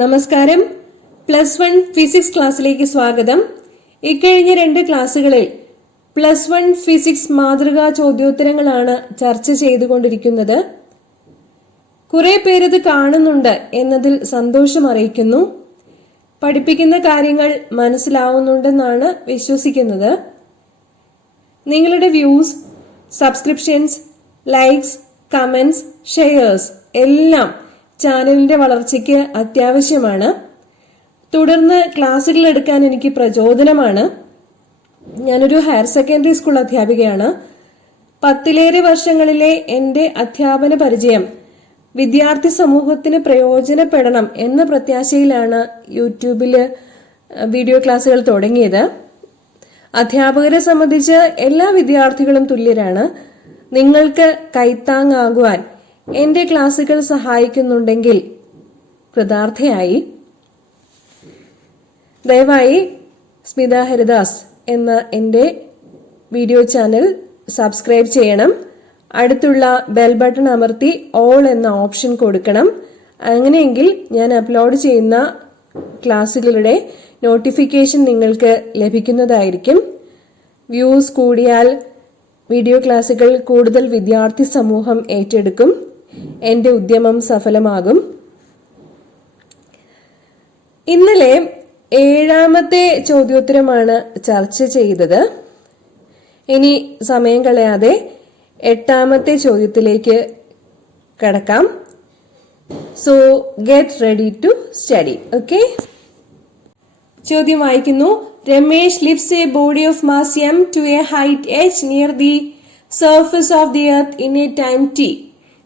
നമസ്കാരം. +1 ഫിസിക്സ് ക്ലാസ്സിലേക്ക് സ്വാഗതം. ഇക്കഴിഞ്ഞ 2 ക്ലാസ്സുകളിൽ +1 ഫിസിക്സ് മാതൃകാ ചോദ്യോത്തരങ്ങളാണ് ചർച്ച ചെയ്തുകൊണ്ടിരിക്കുന്നത്. കുറെ പേരത് കാണുന്നുണ്ട് എന്നതിൽ സന്തോഷം അറിയിക്കുന്നു. പഠിപ്പിക്കുന്ന കാര്യങ്ങൾ മനസ്സിലാവുന്നുണ്ടെന്നാണ് വിശ്വസിക്കുന്നത്. നിങ്ങളുടെ views, subscriptions, likes, comments, shares എല്ലാം ചാനലിന്റെ വളർച്ചയ്ക്ക് അത്യാവശ്യമാണ്. തുടർന്ന് ക്ലാസ്സുകൾ എടുക്കാൻ എനിക്ക് പ്രചോദനമാണ്. ഞാനൊരു ഹയർ സെക്കൻഡറി സ്കൂൾ അധ്യാപികയാണ്. 10ലേറെ വർഷങ്ങളിലെ എന്റെ അധ്യാപന പരിചയം വിദ്യാർത്ഥി സമൂഹത്തിന് പ്രയോജനപ്പെടണം എന്ന പ്രത്യാശയിലാണ് യൂട്യൂബില് വീഡിയോ ക്ലാസ്സുകൾ തുടങ്ങിയത്. അധ്യാപകരെ സംബന്ധിച്ച് എല്ലാ വിദ്യാർത്ഥികളും തുല്യരാണ്. നിങ്ങൾക്ക് കൈത്താങ്ങാകുവാൻ എന്റെ ക്ലാസുകൾ സഹായിക്കുന്നുണ്ടെങ്കിൽ കൃതാർത്ഥയായി. ദയവായി സ്മിത ഹരിദാസ് എന്ന എന്റെ വീഡിയോ ചാനൽ സബ്സ്ക്രൈബ് ചെയ്യണം. അടുത്തുള്ള ബെൽ ബട്ടൺ അമർത്തി ഓൾ എന്ന ഓപ്ഷൻ കൊടുക്കണം. അങ്ങനെയെങ്കിൽ ഞാൻ അപ്ലോഡ് ചെയ്യുന്ന ക്ലാസുകളുടെ നോട്ടിഫിക്കേഷൻ നിങ്ങൾക്ക് ലഭിക്കുന്നതായിരിക്കും. വ്യൂസ് കൂടിയാൽ വീഡിയോ ക്ലാസുകൾ കൂടുതൽ വിദ്യാർത്ഥി സമൂഹം ഏറ്റെടുക്കും. എന്റെ ഉദ്യമം സഫലമാകും. ഇന്നലെ 7ാമത്തെ ചോദ്യോത്തരമാണ് ചർച്ച ചെയ്തത്. ഇനി സമയം കളയാതെ 8ാമത്തെ ചോദ്യത്തിലേക്ക് കടക്കാം. So get ready to study. Okay, ചോദ്യം വായിക്കുന്നു. Ramesh lifts a body of mass m to a height h near the surface of the earth in a time t.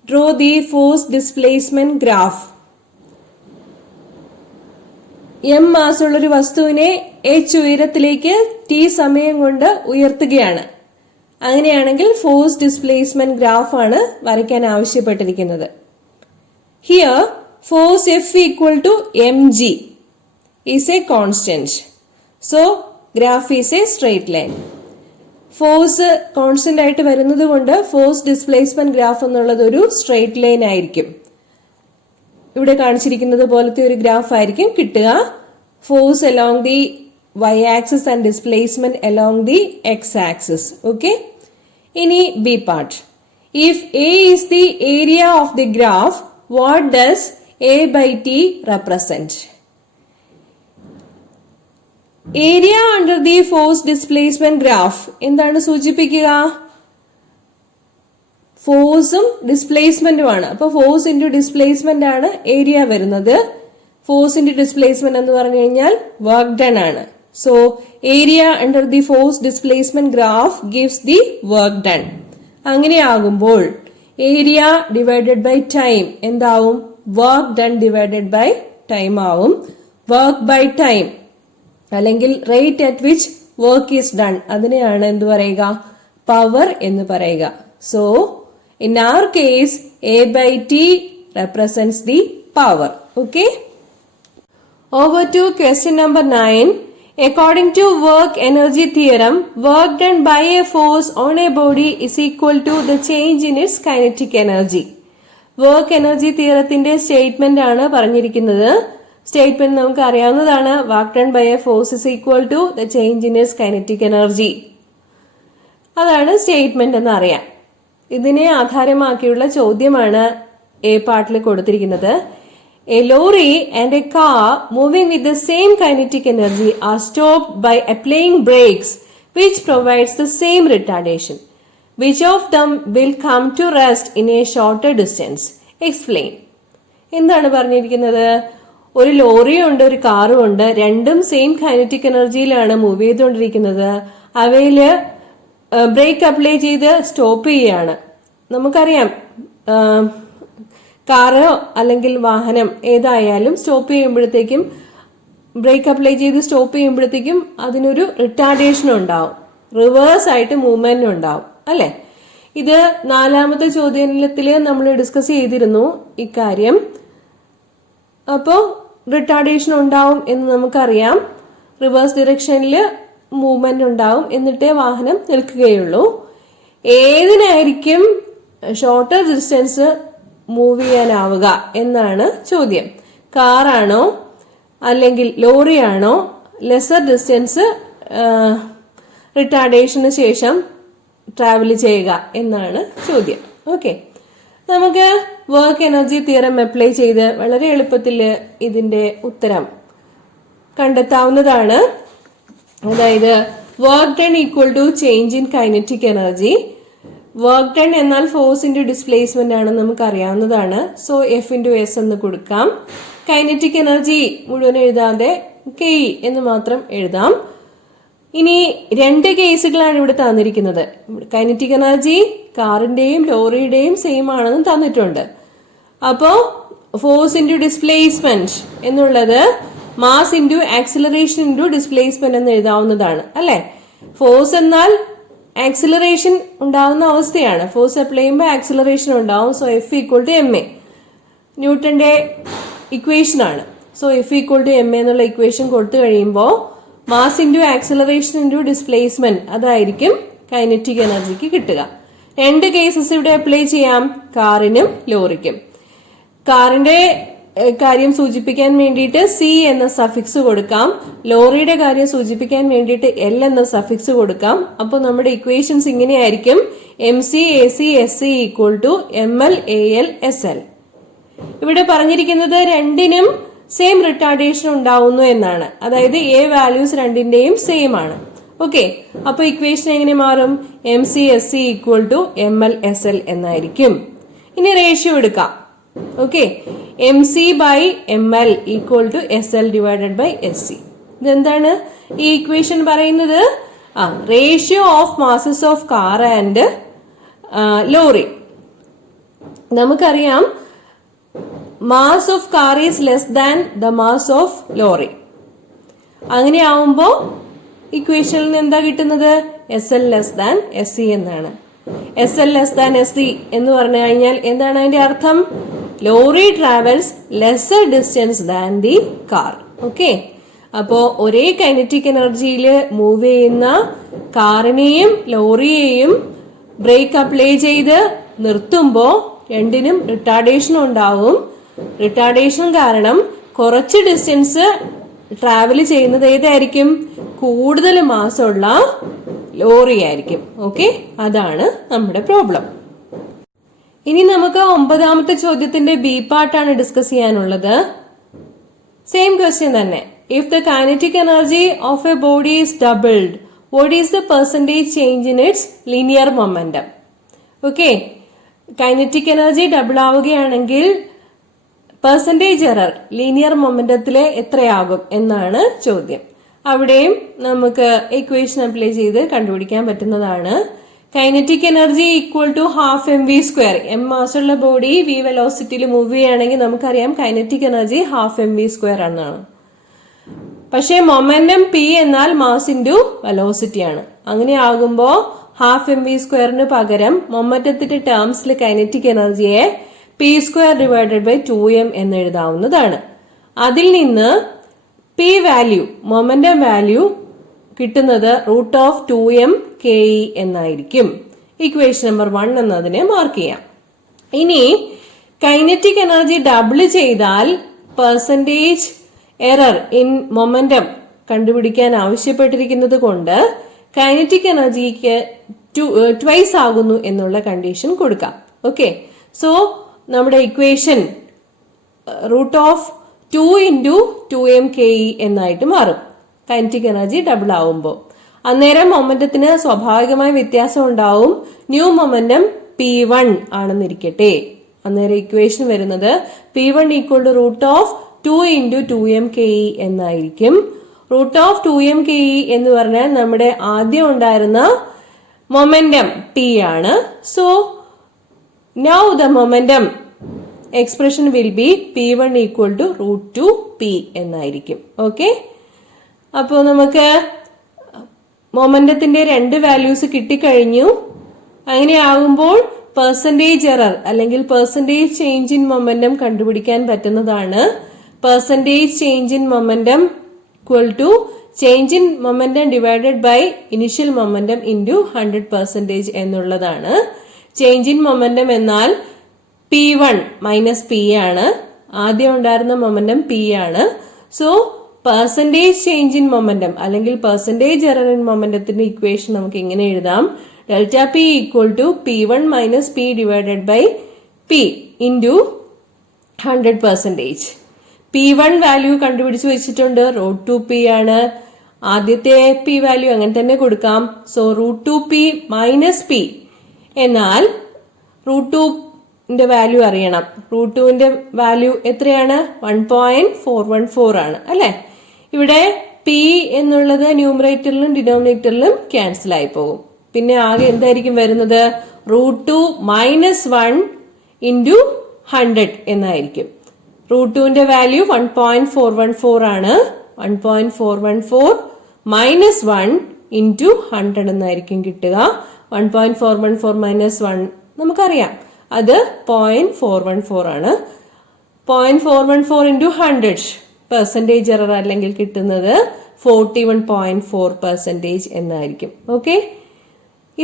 Draw the force displacement graph. m മാസുള്ളൊരു വസ്തുവിനെ h ഉയരത്തിലേക്ക് t സമയം കൊണ്ട് ഉയർത്തുകയാണ്. അങ്ങനെയാണെങ്കിൽ force displacement graph ആണ് വരയ്ക്കാൻ ആവശ്യപ്പെട്ടിരിക്കുന്നത്. Here force F equal to mg is a constant. So graph is a straight line. Force constant ആയിട്ട് വരുന്നത് കൊണ്ട് ഫോഴ്സ് ഡിസ്പ്ലേസ്മെന്റ് ഗ്രാഫ് എന്നുള്ളത് ഒരു സ്ട്രെയിറ്റ് ലൈൻ ആയിരിക്കും. ഇവിടെ കാണിച്ചിരിക്കുന്നത് പോലത്തെ ഒരു ഗ്രാഫ് ആയിരിക്കും കിട്ടുക. Force along the y axis and displacement along the x axis. Okay, ഇനി B part. If A is the area of the graph, what does A by T represent? Area under the force displacement graph എന്താണ് സൂചിപ്പിക്കുക? ഫോഴ്സും ഡിസ്പ്ലേസ്മെന്റുമാണ്. അപ്പൊ force into displacement ആണ് area വരുന്നത്. Force into displacement എന്ന് പറഞ്ഞു കഴിഞ്ഞാൽ വർക്ക് ഡൺ ആണ്. So area under the force displacement graph gives the work done. അങ്ങനെയാകുമ്പോൾ ഏരിയ ഡിവൈഡഡ് ബൈ ടൈം എന്താവും? Work done divided by time ആവും. വർക്ക് ബൈ ടൈം അല്ലെങ്കിൽ rate at which work is done അതിനെയാണ് എന്ത് പറയുക? Power എന്ന് പറയുക. So in our case A by T represents the power. Okay. Over to question number 9. According to work energy theorem, work done by a force on a body is equal to the change in its kinetic energy. Work energy തിയറത്തിന്റെ statement ആണ് പറഞ്ഞിരിക്കുന്നത്. Statement നമുക്ക് അറിയാവുന്നതാണ്. Work done by a force is equal to the change in its kinetic energy. അതാണ് statement എന്ന് അറിയാം. ഇതിനെ ആധാരമാക്കിയുള്ള ചോദ്യമാണ് എ പാർട്ടിൽ കൊടുത്തിരിക്കുന്നത്. A lorry and a car moving with the same kinetic energy are stopped by applying brakes which provides the same retardation. Which of them will come to rest in a shorter distance? Explain. എന്താണ് പറഞ്ഞിരിക്കുന്നത്? ഒരു ലോറിയും ഉണ്ട്, ഒരു കാറും ഉണ്ട്. രണ്ടും same kinetic എനർജിയിലാണ് move ചെയ്തുകൊണ്ടിരിക്കുന്നത്. അവയില് ബ്രേക്ക് അപ്ലൈ ചെയ്ത് സ്റ്റോപ്പ് ചെയ്യുകയാണ്. നമുക്കറിയാം, കാറോ അല്ലെങ്കിൽ വാഹനം ഏതായാലും സ്റ്റോപ്പ് ചെയ്യുമ്പോഴത്തേക്കും, ബ്രേക്ക് അപ്ലൈ ചെയ്ത് സ്റ്റോപ്പ് ചെയ്യുമ്പോഴത്തേക്കും അതിനൊരു റിട്ടാർഡേഷൻ ഉണ്ടാവും, റിവേഴ്സ് ആയിട്ട് മൂവ്മെന്റ് ഉണ്ടാവും, അല്ലെ? ഇത് 4ാമത്തെ ചോദ്യത്തില് നമ്മൾ ഡിസ്കസ് ചെയ്തിരുന്നു ഇക്കാര്യം. അപ്പോ റിട്ടാർഡേഷൻ ഉണ്ടാവും എന്ന് നമുക്കറിയാം. റിവേഴ്സ് ഡിറക്ഷനിൽ മൂവ്മെന്റ് ഉണ്ടാവും, എന്നിട്ടേ വാഹനം നിൽക്കുകയുള്ളൂ. ഏതിനായിരിക്കും ഷോർട്ടർ ഡിസ്റ്റൻസ് മൂവ് ചെയ്യാനാവുക എന്നാണ് ചോദ്യം. കാറാണോ അല്ലെങ്കിൽ ലോറിയാണോ ലെസർ ഡിസ്റ്റൻസ് റിട്ടാർഡേഷന് ശേഷം ട്രാവൽ ചെയ്യുക എന്നാണ് ചോദ്യം. ഓക്കെ, നമുക്ക് വർക്ക് എനർജി തിയറം അപ്ലൈ ചെയ്ത് വളരെ എളുപ്പത്തിൽ ഇതിന്റെ ഉത്തരം കണ്ടെത്താവുന്നതാണ്. അതായത് work done equal to change in kinetic energy. Work done എന്നാൽ ഫോഴ്സ് ഇൻറ്റു ഡിസ്പ്ലേസ്മെന്റ് ആണെന്ന് നമുക്ക് അറിയാവുന്നതാണ്. സോ എഫ് ഇൻറ്റു എസ് എന്ന് കൊടുക്കാം. കൈനറ്റിക് എനർജി മുഴുവൻ എഴുതാതെ കെ എന്ന് മാത്രം എഴുതാം. ഇനി രണ്ട് കേസുകളാണ് ഇവിടെ തന്നിരിക്കുന്നത്. കൈനറ്റിക് എനർജി കാറിന്റെയും ലോറിയുടെയും സെയിം ആണെന്ന് തന്നിട്ടുണ്ട്. അപ്പോ ഫോഴ്സ് ഇൻറ്റു ഡിസ്പ്ലേസ്മെന്റ് എന്നുള്ളത് mass into acceleration into displacement എന്ന് എഴുതാവുന്നതാണ് അല്ലെ. ഫോഴ്സ് എന്നാൽ ആക്സിലറേഷൻ ഉണ്ടാവുന്ന അവസ്ഥയാണ്. ഫോഴ്സ് അപ്ലൈ ചെയ്യുമ്പോൾ ആക്സിലറേഷൻ ഉണ്ടാവും. So F equal to M A ന്യൂട്ടന്റെ ഇക്വേഷൻ ആണ്. So F equal to M A എന്നുള്ള ഇക്വേഷൻ കൊടുത്തു കഴിയുമ്പോൾ mass into acceleration into displacement അതായിരിക്കും കൈനറ്റിക് എനർജിക്ക് കിട്ടുക. രണ്ട് കേസസ് ഇവിടെ അപ്ലൈ ചെയ്യാം, കാറിനും ലോറിക്കും. കാറിന്റെ കാര്യം സൂചിപ്പിക്കാൻ വേണ്ടിയിട്ട് സി എന്ന സഫിക്സ് കൊടുക്കാം. ലോറിയുടെ കാര്യം സൂചിപ്പിക്കാൻ വേണ്ടിയിട്ട് എൽ എന്ന സഫിക്സ് കൊടുക്കാം. അപ്പോൾ നമ്മുടെ ഇക്വേഷൻസ് ഇങ്ങനെയായിരിക്കും: M C A C S C equal to M L A L S L. ഇവിടെ പറഞ്ഞിരിക്കുന്നത് രണ്ടിനും സെയിം റിട്ടാർഡേഷൻ ഉണ്ടാവുന്നു എന്നാണ്. അതായത് എ വാല്യൂസ് രണ്ടിന്റെയും സെയിം ആണ്. ഓക്കെ, അപ്പൊ ഇക്വേഷൻ എങ്ങനെ മാറും? M C S C equal to M L S L എന്നായിരിക്കും. ഇനി റേഷ്യോ എടുക്കാം. Okay, M C by M L equal to S L divided by S C. ഇതെന്താണ് ഈ ഇക്വേഷൻ പറയുന്നത്? Ratio of masses of car and lorry. നമുക്കറിയാം mass of car is less than the mass of lorry. അങ്ങനെ ആവുമ്പോ ഇക്വേഷനിൽ നിന്ന് എന്താ കിട്ടുന്നത്? S L less than S C എന്നാണ്. S L less than S C എന്ന് പറഞ്ഞു കഴിഞ്ഞാൽ എന്താണ് അതിന്റെ അർത്ഥം? Lorry travels lesser distance than the car. Okay, അപ്പോ ഒരേ കൈനറ്റിക് എനർജിയിൽ മൂവ് ചെയ്യുന്ന കാറിനെയും ലോറിയെയും ബ്രേക്ക് അപ്ലൈ ചെയ്ത് നിർത്തുമ്പോ രണ്ടിനും റിട്ടാർഡേഷൻ ഉണ്ടാവും. റിട്ടാർഡേഷൻ കാരണം കുറച്ച് ഡിസ്റ്റൻസ് ട്രാവൽ ചെയ്യുന്നത് ഏതായിരിക്കും? കൂടുതൽ മാസമുള്ള ലോറി ആയിരിക്കും. ഓക്കെ, അതാണ് നമ്മുടെ പ്രോബ്ലം. ഇനി നമുക്ക് 9ാമത്തെ ചോദ്യത്തിന്റെ ബി പാർട്ടാണ് ഡിസ്കസ് ചെയ്യാനുള്ളത്. സെയിം ക്വസ്റ്റ്യൻ തന്നെ. If the kinetic energy of A body is doubled, what is the percentage change in it's linear momentum? Okay, kinetic energy double ആവുകയാണെങ്കിൽ പെർസെന്റേജ് എറർ ലീനിയർ മൊമെന്റത്തിലെ എത്രയാകും എന്നാണ് ചോദ്യം. അവിടെയും നമുക്ക് ഇക്വേഷൻ അപ്ലൈ ചെയ്ത് കണ്ടുപിടിക്കാൻ പറ്റുന്നതാണ്. Kinetic energy equal to half M V square. M മാസുള്ള ബോഡി വി വെലോസിറ്റിയിൽ മൂവ് ചെയ്യുകയാണെങ്കിൽ നമുക്കറിയാം kinetic energy half M V square എന്നാണ്. പക്ഷേ മൊമെന്റം പി എന്നാൽ മാസ് ഇൻറ്റു വെലോസിറ്റി ആണ്. അങ്ങനെ ആകുമ്പോ ഹാഫ് എം വി സ്ക്വയറിന് പകരം മൊമെന്റത്തിന്റെ ടേംസിൽ കൈനറ്റിക് എനർജിയെ P square divided by 2m എന്ന് എഴുതാവുന്നതാണ്. അതിൽ നിന്ന് പി വാല്യൂ, മൊമെന്റം വാല്യൂ കിട്ടുന്നത് റൂട്ട് ഓഫ് 2m ke എന്നായിരിക്കും. ഇക്വേഷൻ നമ്പർ 1 എന്നതിനെ മാർക്ക് ചെയ്യാം. ഇനി കൈനറ്റിക് എനർജി ഡബിൾ ചെയ്താൽ പെർസെന്റേജ് എറർ ഇൻ മൊമെന്റം കണ്ടുപിടിക്കാൻ ആവശ്യപ്പെട്ടിരിക്കുന്നത് കൊണ്ട് കൈനറ്റിക് എനർജിക്ക് ട്വൈസ് ആകുന്നു എന്നുള്ള കണ്ടീഷൻ കൊടുക്കാം. ഓക്കെ, സോ നമ്മുടെ equation root of 2 into 2m ke എന്നായിട്ട് മാറും കൈനറ്റിക് എനർജി ഡബിൾ ആവുമ്പോൾ. അന്നേരം മൊമെന്റത്തിന് സ്വാഭാവികമായ വ്യത്യാസം ഉണ്ടാവും. ന്യൂ മൊമെന്റം P1 ആണെന്നിരിക്കട്ടെ. അന്നേരം ഇക്വേഷൻ വരുന്നത് P1 equal to root of 2 into 2m ke എന്നായിരിക്കും. റൂട്ട് ഓഫ് 2m ke എന്ന് പറഞ്ഞാൽ നമ്മുടെ ആദ്യം ഉണ്ടായിരുന്ന മൊമെന്റം P ആണ്. So now the momentum expression will be P1 equal to root 2P എന്നായിരിക്കും. ഓക്കെ, അപ്പോൾ നമുക്ക് മൊമെന്റത്തിന്റെ രണ്ട് വാല്യൂസ് കിട്ടിക്കഴിഞ്ഞു. അങ്ങനെ ആകുമ്പോൾ പെർസെന്റേജ് എറർ അല്ലെങ്കിൽ പെർസെന്റേജ് ചേഞ്ച് ഇൻ മൊമെന്റം കണ്ടുപിടിക്കാൻ പറ്റുന്നതാണ്. Percentage change in momentum equal to change in momentum divided by initial momentum into 100% എന്നുള്ളതാണ്. ചേഞ്ച് ഇൻ മൊമെന്റം എന്നാൽ P1 മൈനസ് P ആണ്. ആദ്യം ഉണ്ടായിരുന്ന മൊമെന്റം പി ആണ്. So percentage change in momentum അല്ലെങ്കിൽ percentage error in മൊമെന്റത്തിന്റെ ഇക്വേഷൻ നമുക്ക് ഇങ്ങനെ എഴുതാം. Delta P equal to P1 minus P divided by P into 100%. P1 value കണ്ടുപിടിച്ച് വെച്ചിട്ടുണ്ട്, √2p ആണ്. ആദ്യത്തെ പി വാല്യൂ അങ്ങനെ തന്നെ കൊടുക്കാം. സോ √2p മൈനസ് പി, എന്നാൽ √2ന്റെ വാല്യൂ അറിയണം. √2ന്റെ വാല്യൂ എത്രയാണ്? 1.414 ആണ് അല്ലെ. ഇവിടെ പി എന്നുള്ളത് ന്യൂമറേറ്ററിലും ഡിനോമിനേറ്ററിലും ക്യാൻസൽ ആയി പോകും. പിന്നെ ആകെ എന്തായിരിക്കും വരുന്നത്? √2 മൈനസ് 1 ഇൻറ്റു 100 എന്നായിരിക്കും. √2ന്റെ വാല്യൂ 1.414 ആണ്. 1.414 മൈനസ് 1 ഇൻറ്റു 100 എന്നായിരിക്കും കിട്ടുക. 1.414 മൈനസ് 1 നമുക്കറിയാം, അത് 0.414 ആണ്. 0.414 ഇൻറ്റു 100 പെർസെന്റേജ് എറർ അല്ലെങ്കിൽ കിട്ടുന്നത് 41.4% എന്നായിരിക്കും. ഓക്കെ,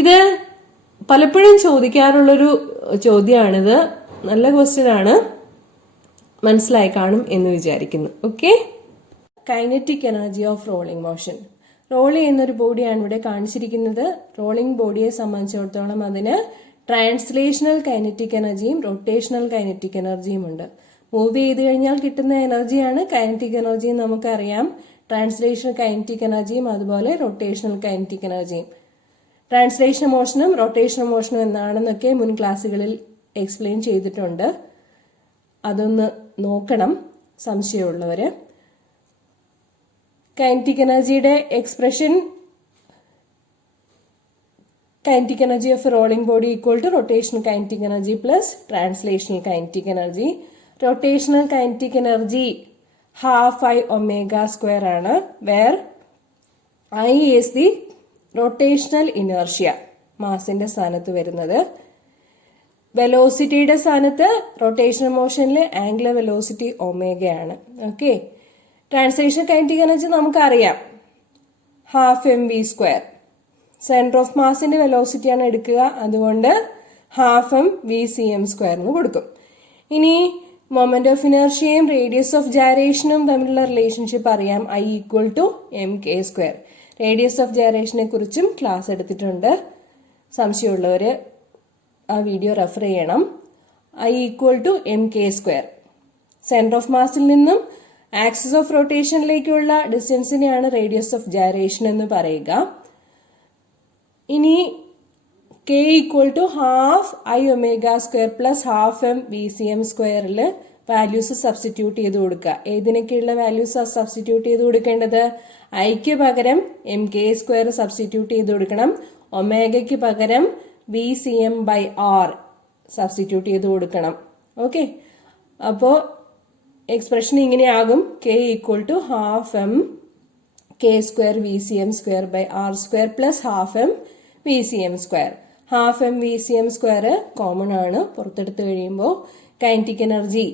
ഇത് പലപ്പോഴും ചോദിക്കാറുള്ളൊരു ചോദ്യമാണിത്. നല്ല ക്വസ്റ്റ്യൻ ആണ്, മനസ്സിലായി കാണും എന്ന് വിചാരിക്കുന്നു. Okay, kinetic energy of rolling motion. Roll ചെയ്യുന്നൊരു ബോഡിയാണ് ഇവിടെ കാണിച്ചിരിക്കുന്നത്. റോളിംഗ് ബോഡിയെ സംബന്ധിച്ചിടത്തോളം അതിന് ട്രാൻസ്ലേഷണൽ കൈനറ്റിക് എനർജിയും റൊട്ടേഷണൽ കൈനറ്റിക് എനർജിയും ഉണ്ട്. മൂവ് ചെയ്ത് കഴിഞ്ഞാൽ കിട്ടുന്ന എനർജിയാണ് കൈനറ്റിക് എനർജി എന്ന് നമുക്കറിയാം. ട്രാൻസ്ലേഷണൽ കൈനറ്റിക് എനർജിയും അതുപോലെ റൊട്ടേഷണൽ കൈനറ്റിക് എനർജിയും. ട്രാൻസ്ലേഷൻ മോഷനും റൊട്ടേഷണൽ മോഷനും എന്താണെന്നൊക്കെ മുൻ ക്ലാസ്സുകളിൽ എക്സ്പ്ലെയിൻ ചെയ്തിട്ടുണ്ട്. അതൊന്ന് നോക്കണം സംശയമുള്ളവര്. കൈനറ്റിക് എനർജിയുടെ expression, kinetic energy of a rolling body equal to rotational kinetic energy plus translational kinetic energy. Rotational kinetic energy ½I⍵² ആണ്, where I is the rotational inertia, മാസിന്റെ സ്ഥാനത്ത് വരുന്നത്. വെലോസിറ്റിയുടെ സ്ഥാനത്ത് റൊട്ടേഷണൽ മോഷനിലെ ആംഗുലർ വെലോസിറ്റി ഒമേഗയാണ്. ഓക്കെ, ട്രാൻസ്ലേഷൻ കൈനറ്റിക് എനർജി നമുക്കറിയാം, ½mv². Centre of മാസിന്റെ വെലോസിറ്റിയാണ് എടുക്കുക, അതുകൊണ്ട് ½mvcm² എന്ന് കൊടുക്കും. ഇനി മൊമെന്റ് ഓഫ് ഇനർഷ്യയും റേഡിയസ് ഓഫ് ജൈറേഷനും തമ്മിലുള്ള റിലേഷൻഷിപ്പ് അറിയാം, I equal to mk². Radius of ജൈറേഷനെ കുറിച്ചും ക്ലാസ് എടുത്തിട്ടുണ്ട്. സംശയമുള്ളവര് ആ വീഡിയോ റെഫർ ചെയ്യണം. I equal to mk². Centre of മാസിൽ നിന്നും ആക്സിസ് ഓഫ് റൊട്ടേഷനിലേക്കുള്ള ഡിസ്റ്റൻസിനെയാണ് റേഡിയസ് ഓഫ് ജൈറേഷൻ എന്ന് പറയുക. ഇനി k equal to ½I⍵² plus ½mvcm² values substitute ചെയ്ത് കൊടുക്കുക. ഏതിനൊക്കെയുള്ള വാല്യൂസ് സബ്സ്റ്റിറ്റ്യൂട്ട് ചെയ്ത് കൊടുക്കേണ്ടത്? ഐക്ക് പകരം mk² സബ്സ്റ്റിറ്റ്യൂട്ട് ചെയ്ത് കൊടുക്കണം. ഒമേഗയ്ക്ക് പകരം vcm/r സബ്സ്റ്റിറ്റ്യൂട്ട് ചെയ്ത് കൊടുക്കണം. ഓക്കെ, അപ്പോ എക്സ്പ്രഷൻ ഇങ്ങനെയാകും, k equal to ½ mk²vcm²/r² plus ½ mvcm². Common ആണ്, പുറത്തെടുത്ത് കഴിയുമ്പോൾ kinetic energy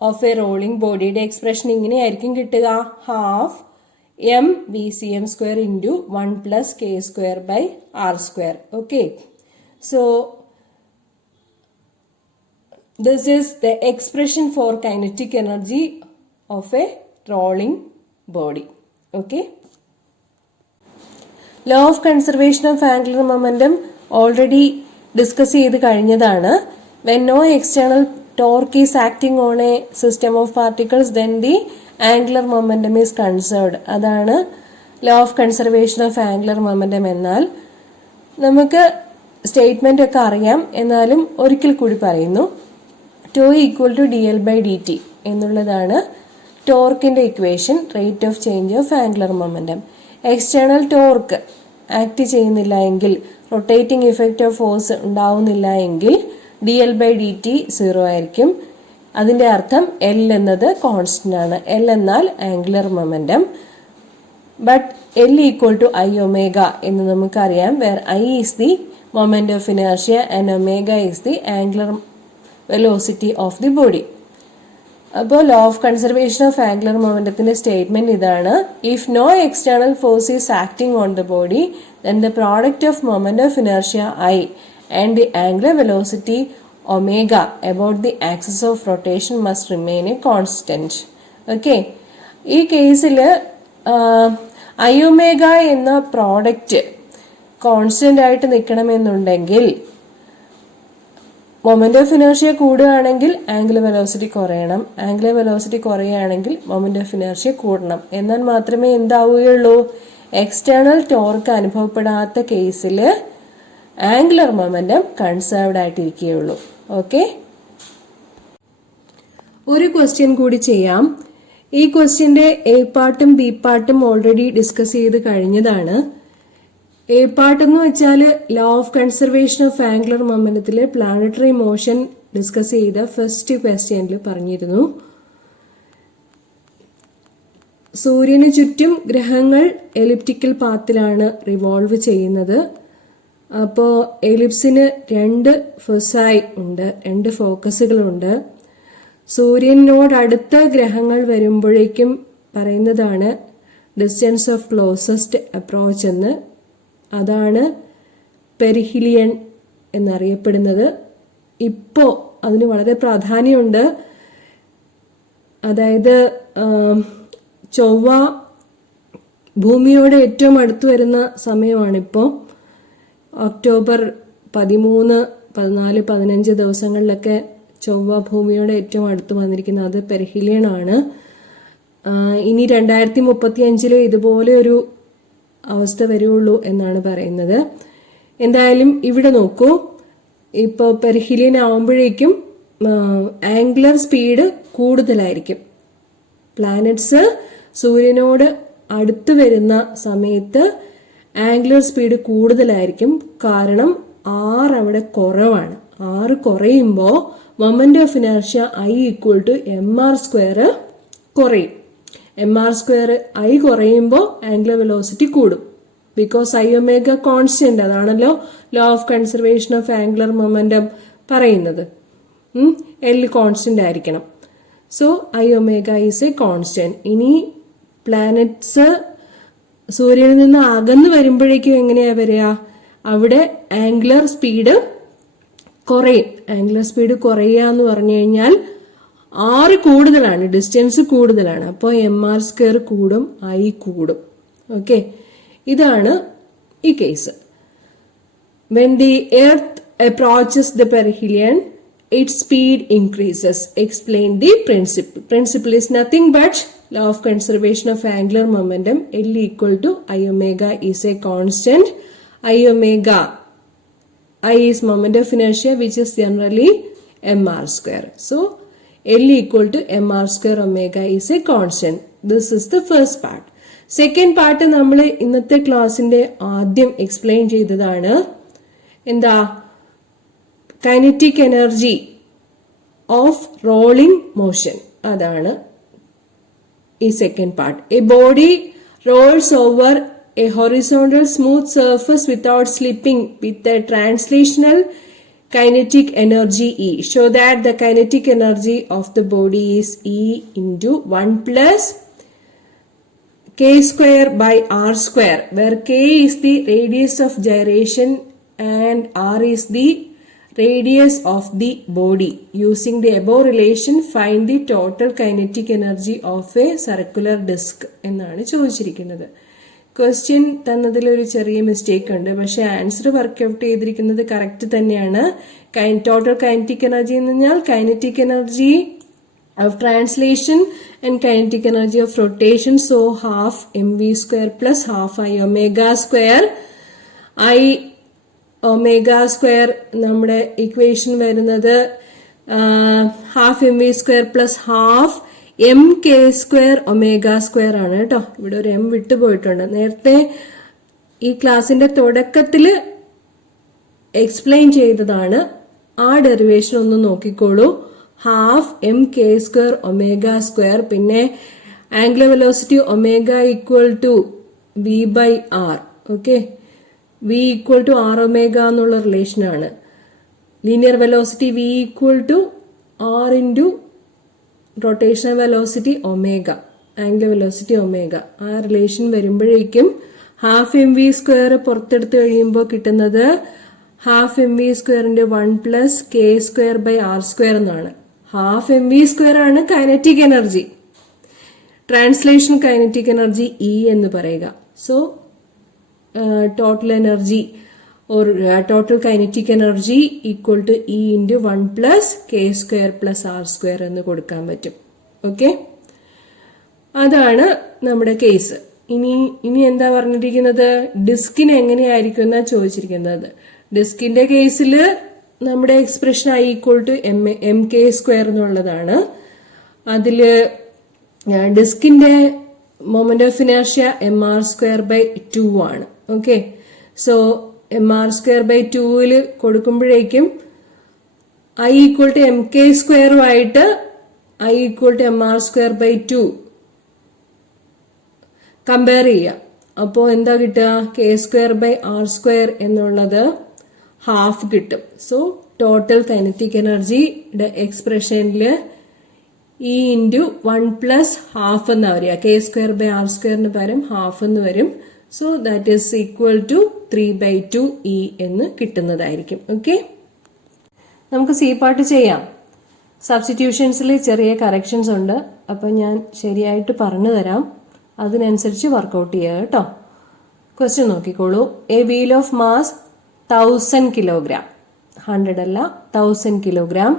of a rolling ബോഡിയുടെ എക്സ്പ്രഷൻ ഇങ്ങനെയായിരിക്കും കിട്ടുക, ½mvcm² into 1 plus k²/r². Okay, so this is the expression for kinetic energy of a rolling body. Okay, law of conservation of angular momentum already discuss ചെയ്ത് കഴിഞ്ഞതാണ്. When no external torque is acting on a system of particles, then the angular momentum is conserved. അതാണ് law of conservation of angular momentum. എന്നാൽ നമുക്ക് statement ഒക്കെ അറിയാം, എന്നാലും ഒരിക്കൽ കൂടി പറയുന്നു. ടോ ഈക്വൽ ടു dl/dt എന്നുള്ളതാണ് ടോർക്കിന്റെ equation, rate of change of angular momentum. External torque act ചെയ്യുന്നില്ല എങ്കിൽ, റൊട്ടേറ്റിംഗ് ഇഫക്റ്റ് ഓഫ് ഫോഴ്സ് ഉണ്ടാവുന്നില്ല എങ്കിൽ dl/dt 0 ആയിരിക്കും. അതിന്റെ അർത്ഥം L എന്നത് കോൺസ്റ്റന്റ് ആണ്. L എന്നാൽ angular momentum. But L equal to I⍵ എന്ന് നമുക്കറിയാം, where I is the moment of inertia and omega is the angular velocity of the body. അപ്പോൾ law of conservation of angular മൊമെന്റത്തിന്റെ statement ഇതാണ്: if no external force is acting on the body, then the product of moment of inertia I and the angular velocity omega about the axis of rotation must remain a constant. Okay, ഈ കേസിൽ I omega എന്ന product constant ആയിട്ട് നിൽക്കണമെന്നുണ്ടെങ്കിൽ moment of inertia കൂടുകയാണെങ്കിൽ angular velocity കുറയണം, angular velocity കുറയുകയാണെങ്കിൽ moment of inertia കൂടണം. എന്നാൽ മാത്രമേ എന്താവുകയുള്ളൂ, എക്സ്റ്റേണൽ ടോർക്ക് അനുഭവപ്പെടാത്ത കേസിൽ ആംഗുലർ മൊമെന്റം കൺസേർവ്ഡ് ആയിട്ടിരിക്കുകയുള്ളൂ. ഓക്കെ, ഒരു ക്വസ്റ്റ്യൻ കൂടി ചെയ്യാം. ഈ ക്വസ്റ്റ്യന്റെ എ പാർട്ടും ബി പാർട്ടും ഓൾറെഡി ഡിസ്കസ് ചെയ്ത് കഴിഞ്ഞതാണ്. എ പാർട്ട് എന്ന് വെച്ചാൽ law of conservation of angular മൊമെന്റത്തിലെ പ്ലാനറ്ററി മോഷൻ ഡിസ്കസ് ചെയ്ത ഫസ്റ്റ് ക്വസ്റ്റ്യനിൽ പറഞ്ഞിരുന്നു. സൂര്യന് ചുറ്റും ഗ്രഹങ്ങൾ എലിപ്റ്റിക്കൽ പാത്തിലാണ് റിവോൾവ് ചെയ്യുന്നത്. അപ്പോൾ എലിപ്സിന് 2 ഫൊസായി ഉണ്ട്, 2 ഫോക്കസുകളുണ്ട്. സൂര്യനോടടുത്ത ഗ്രഹങ്ങൾ വരുമ്പോഴേക്കും പറയുന്നതാണ് ഡിസ്റ്റൻസ് ഓഫ് ക്ലോസസ്റ്റ് അപ്രോച്ച് എന്ന്. അതാണ് പെരിഹിലിയൻ എന്നറിയപ്പെടുന്നത്. ഇപ്പോൾ അതിന് വളരെ പ്രാധാന്യമുണ്ട്. അതായത് ചൊവ്വ ഭൂമിയോട് ഏറ്റവും അടുത്ത് വരുന്ന സമയമാണിപ്പോൾ. ഒക്ടോബർ 13, 14, 15 ദിവസങ്ങളിലൊക്കെ ചൊവ്വ ഭൂമിയോട് ഏറ്റവും അടുത്ത് വന്നിരിക്കുന്നത് അത് പെരിഹിലിയൻ ആണ്. ഇനി 2035 ഇതുപോലെ ഒരു അവസ്ഥ വരുള്ളൂ എന്നാണ് പറയുന്നത്. എന്തായാലും ഇവിടെ നോക്കൂ, ഇപ്പോൾ പെരിഹിലിയൻ ആവുമ്പോഴേക്കും ആംഗുലർ സ്പീഡ് കൂടുതലായിരിക്കും. പ്ലാനറ്റ്സ് സൂര്യനോട് അടുത്ത് വരുന്ന സമയത്ത് ആംഗുലർ സ്പീഡ് കൂടുതലായിരിക്കും. കാരണം R അവിടെ കുറവാണ്. R കുറയുമ്പോൾ moment of inertia I = mr² കുറയും. mr² I കുറയുമ്പോൾ ആംഗുലർ വെലോസിറ്റി കൂടും. ബിക്കോസ് ഐ ഒമേഗ കോൺസ്റ്റന്റ്, അതാണല്ലോ law of conservation of angular momentum പറയുന്നത്. L കോൺസ്റ്റന്റ് ആയിരിക്കണം. So I omega is A constant. ഇനി പ്ലാനറ്റ്സ് സൂര്യനിൽ നിന്ന് അകന്നു വരുമ്പോഴേക്കും എങ്ങനെയാ വരിക, അവിടെ ആംഗുലർ സ്പീഡ് കുറയും. ആംഗുലർ സ്പീഡ് കുറയുക എന്ന് പറഞ്ഞു കഴിഞ്ഞാൽ R കൂടുതലാണ്, ഡിസ്റ്റൻസ് കൂടുതലാണ്. അപ്പോൾ mr² കൂടും, I കൂടും. ഓക്കെ, ഇതാണ് ഈ case. When the earth approaches the perihelion, its speed increases. Explain the principle. Principle is nothing but law of conservation of angular momentum. L = I omega is a constant. I omega, I is moment of inertia, which is generally mr². So L = mr² omega is a constant. This is the first part. Second part നമ്മൾ ഇന്നത്തെ ക്ലാസിന്റെ ആദ്യം explain ചെയ്തതാണ്. എന്താ, kinetic energy of rolling motion. അതാണ് ഈ second part. A body rolls over a horizontal smooth surface without slipping with a translational kinetic energy E. Show that the kinetic energy of the body is E into 1 plus k²/r², where k is the radius of gyration and r is the radius of the body. Using the above relation, find the total kinetic energy of a circular disc എന്നാണ് ചോദിച്ചിരിക്കുന്നത്. Question തന്നതിൽ ഒരു ചെറിയ mistake ഉണ്ട്, പക്ഷെ answer workout ചെയ്തിരിക്കുന്നത് correct തന്നെയാണ്. Total kinetic energy എന്ന് പറഞ്ഞാൽ kinetic energy of translation and kinetic energy of rotation. So ½ mv² plus ½ I omega². I omega² നമ്മുടെ ഇക്വേഷൻ വരുന്നത് ½ mv² plus ½ mk² omega² ആണ് കേട്ടോ. ഇവിടെ ഒരു m വിട്ടുപോയിട്ടുണ്ട്. നേരത്തെ ഈ ക്ലാസിന്റെ തുടക്കത്തിൽ എക്സ്പ്ലെയിൻ ചെയ്തതാണ്. ആ ഡെറിവേഷൻ ഒന്ന് നോക്കിക്കോളൂ. ½ mk² omega², പിന്നെ angular velocity omega = v/r. Okay, v = r omega എന്നുള്ള റിലേഷനാണ്. Linear velocity v = r into rotational velocity omega, angular velocity omega. ആ റിലേഷൻ വരുമ്പോഴേക്കും ½ mv² പുറത്തെടുത്ത് കഴിയുമ്പോൾ കിട്ടുന്നത് half M V square into 1 plus K square by R square എന്നാണ്. Half M V square ആണ് kinetic energy. Translation kinetic energy E എന്ന് പറയുക. So total energy or total kinetic energy equal to E into 1 plus K square plus R square എന്ന് കൊടുക്കാൻ പറ്റും. Okay, അതാണ് നമ്മുടെ case. ഇനി എന്താ പറഞ്ഞിരിക്കുന്നത്, ഡിസ്കിന് എങ്ങനെയായിരിക്കും എന്നാ ചോദിച്ചിരിക്കുന്നത്. ഡിസ്കിന്റെ കേസിൽ നമ്മുടെ expression I equal to M K square എന്നുള്ളതാണ്. അതില് ഡിസ്കിന്റെ മൊമെന്റ് ഓഫ് ഇനർഷ്യ mr²/2 ആണ്. ഓക്കെ, സോ mr²/2 കൊടുക്കുമ്പോഴേക്കും I equal to M K സ്ക്വയറുമായിട്ട് I equal to mr²/2 compare ചെയ്യുക. അപ്പോൾ എന്താ കിട്ടുക, k²/r² എന്നുള്ളത് ഹാഫ് കിട്ടും. സോ ടോട്ടൽ കൈനറ്റിക് എനർജിയുടെ എക്സ്പ്രഷനിൽ E ഇൻറ്റു 1 പ്ലസ് ഹാഫ് എന്നാ വരിക. k²/r² പകരം ഹാഫ് എന്ന് വരും. So that is equal to 3/2 E എന്ന് കിട്ടുന്നതായിരിക്കും. ഓക്കെ, നമുക്ക് സി പാർട്ട് ചെയ്യാം. സബ്സ്റ്റിറ്റ്യൂഷൻസിൽ ചെറിയ കറക്ഷൻസ് ഉണ്ട്, അപ്പം ഞാൻ ശരിയായിട്ട് പറഞ്ഞു തരാം. അതിനനുസരിച്ച് വർക്കൗട്ട് ചെയ്യുക കേട്ടോ. ക്വസ്റ്റ്യൻ നോക്കിക്കോളൂ. A wheel of mass 1000 kilogram, 100 അല്ല 1000 kilogram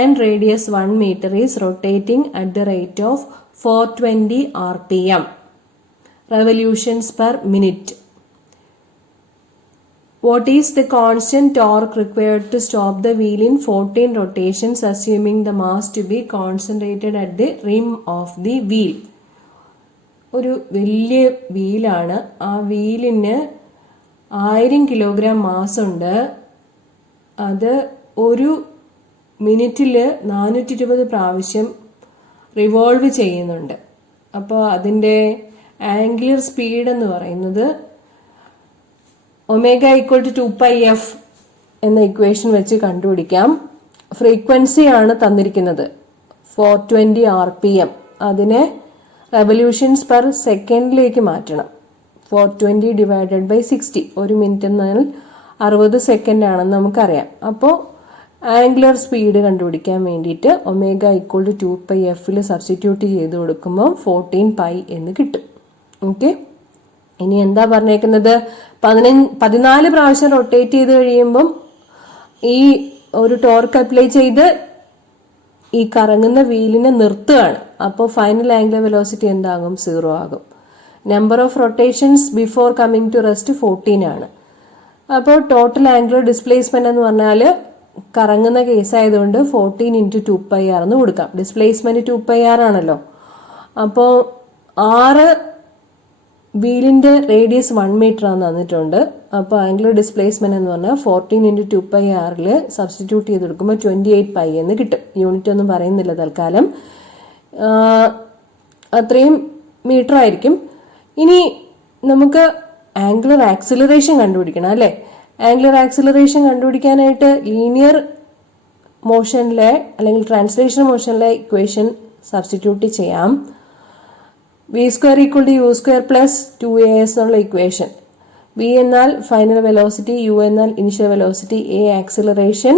and radius 1 meter is rotating at the rate of 420 RPM revolutions per minute. What is the constant torque required to stop the wheel in 14 rotations assuming the mass to be concentrated at the rim of the wheel? ഒരു വലിയ വീലാണ്. ആ വീലിന് 1000 kilogram mass ഉണ്ട്. അത് ഒരു മിനിറ്റിൽ 420 പ്രാവശ്യം revolve ചെയ്യുന്നുണ്ട്. അപ്പോൾ അതിൻ്റെ ആംഗുലർ സ്പീഡ് എന്ന് പറയുന്നത് ഒമേഗ ഈക്വൽ ടു 2πf എന്ന ഇക്വേഷൻ വെച്ച് കണ്ടുപിടിക്കാം. ഫ്രീക്വൻസി ആണ് തന്നിരിക്കുന്നത് 420 RPM. അതിനെ റെവല്യൂഷൻസ് പെർ സെക്കൻഡിലേക്ക് മാറ്റണം. 420 ഡിവൈഡഡ് ബൈ 60, ഒരു മിനിറ്റ് എന്നാൽ 60 സെക്കൻഡ് ആണെന്ന് നമുക്കറിയാം. അപ്പോൾ ആംഗുലർ സ്പീഡ് കണ്ടുപിടിക്കാൻ വേണ്ടിയിട്ട് ഒമേഗ ഈക്വൽ ടു 2πfൽ സബ്സ്റ്റിറ്റ്യൂട്ട് ചെയ്ത് കൊടുക്കുമ്പോൾ 14π എന്ന് കിട്ടും. ഓക്കെ, ഇനി എന്താ പറഞ്ഞേക്കുന്നത്, 14 പ്രാവശ്യം റൊട്ടേറ്റ് ചെയ്ത് കഴിയുമ്പം ഈ ഒരു ടോർക്ക് അപ്ലൈ ചെയ്ത് ഈ കറങ്ങുന്ന വീലിനെ നിർത്തുകയാണ്. അപ്പോൾ ഫൈനൽ ആംഗുലർ വെലോസിറ്റി എന്താകും, 0 ആകും. Number of rotations before coming to rest 14 ആണ്. അപ്പോൾ ടോട്ടൽ ആംഗുലർ ഡിസ്പ്ലേസ്മെന്റ് എന്ന് പറഞ്ഞാൽ കറങ്ങുന്ന കേസായതുകൊണ്ട് 14 × 2πr എന്ന് കൊടുക്കാം. ഡിസ്പ്ലേസ്മെന്റ് 2πr ആണല്ലോ. അപ്പോൾ 6 വീലിന്റെ റേഡിയസ് 1 meter ആണ് തന്നിട്ടുണ്ട്. അപ്പോൾ ആംഗുലർ ഡിസ്പ്ലേസ്മെന്റ് എന്ന് പറഞ്ഞാൽ 14 × 2πrൽ സബ്സ്റ്റിറ്റ്യൂട്ട് ചെയ്ത് കൊടുക്കുമ്പോൾ 28π എന്ന് കിട്ടും. യൂണിറ്റ് ഒന്നും പറയുന്നില്ല തൽക്കാലം. അത്രയും മീറ്റർ ആയിരിക്കും. ഇനി നമുക്ക് ആംഗുലർ ആക്സിലറേഷൻ കണ്ടുപിടിക്കണം അല്ലേ. ആംഗുലർ ആക്സിലറേഷൻ കണ്ടുപിടിക്കാനായിട്ട് ലീനിയർ മോഷനിലെ അല്ലെങ്കിൽ ട്രാൻസ്ലേഷൻ മോഷനിലെ ഇക്വേഷൻ സബ്സ്റ്റിറ്റ്യൂട്ട് ചെയ്യാം. v² equal to u² plus 2as എന്നുള്ള ഇക്വേഷൻ. v എന്നാൽ ഫൈനൽ വെലോസിറ്റി, u എന്നാൽ initial velocity, a acceleration,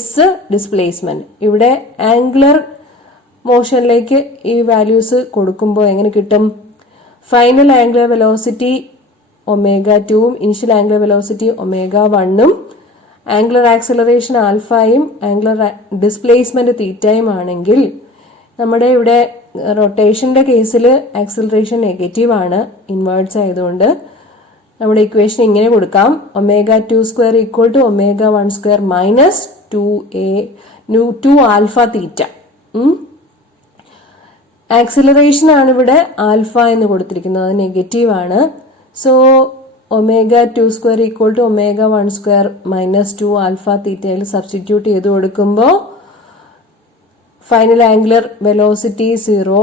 s displacement. ഇവിടെ ആംഗുലർ മോഷനിലേക്ക് ഈ വാല്യൂസ് കൊടുക്കുമ്പോൾ എങ്ങനെ കിട്ടും, ഫൈനൽ ആംഗുലർ വെലോസിറ്റി ω2ഉം ഇനിഷ്യൽ ആംഗുലർ വെലോസിറ്റി ω1ഉം ആംഗുലർ ആക്സിലറേഷൻ ആൽഫയും ആംഗുലർ ഡിസ്പ്ലേസ്മെന്റ് തീറ്റയും ആണെങ്കിൽ നമ്മുടെ ഇവിടെ റൊട്ടേഷന്റെ കേസിൽ ആക്സിലറേഷൻ നെഗറ്റീവ് ആണ്, ഇൻവേർട്സ് ആയതുകൊണ്ട് നമ്മുടെ ഇക്വേഷൻ ഇങ്ങനെ കൊടുക്കാം. ω2² equal to ω1² minus 2 alpha theta. Acceleration ആണ് ഇവിടെ ആൽഫ എന്ന് കൊടുത്തിരിക്കുന്നത്, അത് നെഗറ്റീവ് ആണ്. So ω2² equal to ω1² minus 2 alpha തീറ്റയിൽ സബ്സ്റ്റിറ്റ്യൂട്ട് ചെയ്ത് കൊടുക്കുമ്പോൾ final angular velocity 0,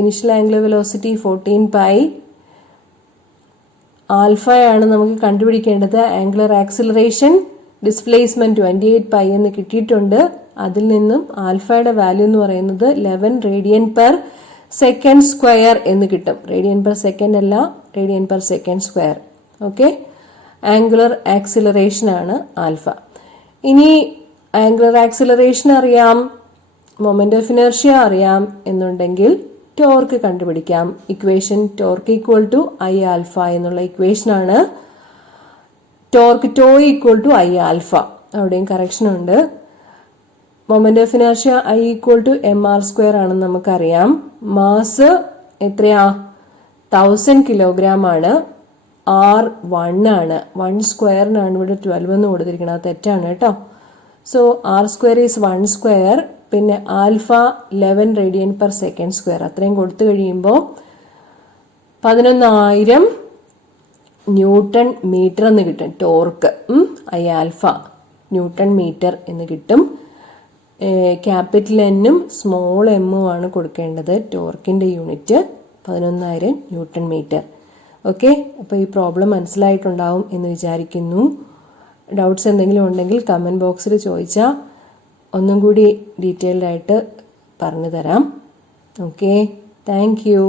initial angular velocity 14π. ആൽഫയാണ് നമുക്ക് കണ്ടുപിടിക്കേണ്ടത്. ആംഗുലർ ആക്സിലറേഷൻ ഡിസ്പ്ലേസ്മെന്റ് 28π എന്ന് കിട്ടിയിട്ടുണ്ട്. അതിൽ നിന്നും ആൽഫയുടെ വാല്യൂ എന്ന് പറയുന്നത് 11 റേഡിയൻ പെർ സെക്കൻഡ് സ്ക്വയർ എന്ന് കിട്ടും. റേഡിയൻ പെർ സെക്കൻഡ് അല്ല, radian per second square. Okay, angular acceleration ആണ് ആൽഫ. ഇനി ആംഗുലർ ആക്സിലറേഷൻ അറിയാം, മൊമെന്റ് ഓഫ് ഇനർഷ്യ അറിയാം എന്നുണ്ടെങ്കിൽ ടോർക്ക് കണ്ടുപിടിക്കാം. Equation torque equal to I alpha എന്നുള്ള ഇക്വേഷൻ ആണ്. Torque tau equal to I alpha, അവിടെയും കറക്ഷൻ ഉണ്ട്. Moment of inertia I equal to M R square ആണെന്ന് നമുക്കറിയാം. മാസ് എത്രയാ? 1000 കിലോഗ്രാം ആണ്. ആർ 1 ആണ്. 1 സ്ക്വയറിനാണ് ഇവിടെ 12 എന്ന് കൊടുത്തിരിക്കുന്നത്, അത് തെറ്റാണ് കേട്ടോ. So R square is 1 square, പിന്നെ alpha 11 radian per second square, അത്രയും കൊടുത്തു കഴിയുമ്പോൾ 11,000 ന്യൂട്ടൺ മീറ്റർ എന്ന് കിട്ടും torque. I alpha newton metre എന്ന് കിട്ടും. ക്യാപിറ്റൽ എന്നും സ്മോൾ എമ്മും ആണ് കൊടുക്കേണ്ടത്. ടോർക്കിന്റെ യൂണിറ്റ് 11,000 ന്യൂട്ടൺ മീറ്റർ. ഓക്കെ, അപ്പോൾ ഈ പ്രോബ്ലം മനസ്സിലായിട്ടുണ്ടാവും എന്ന് വിചാരിക്കുന്നു. ഡൗട്ട്സ് എന്തെങ്കിലും ഉണ്ടെങ്കിൽ കമൻറ്റ് ബോക്സിൽ ചോദിച്ചാൽ ഒന്നും കൂടി ഡീറ്റെയിൽഡ് ആയിട്ട് പറഞ്ഞു തരാം. Okay, thank you.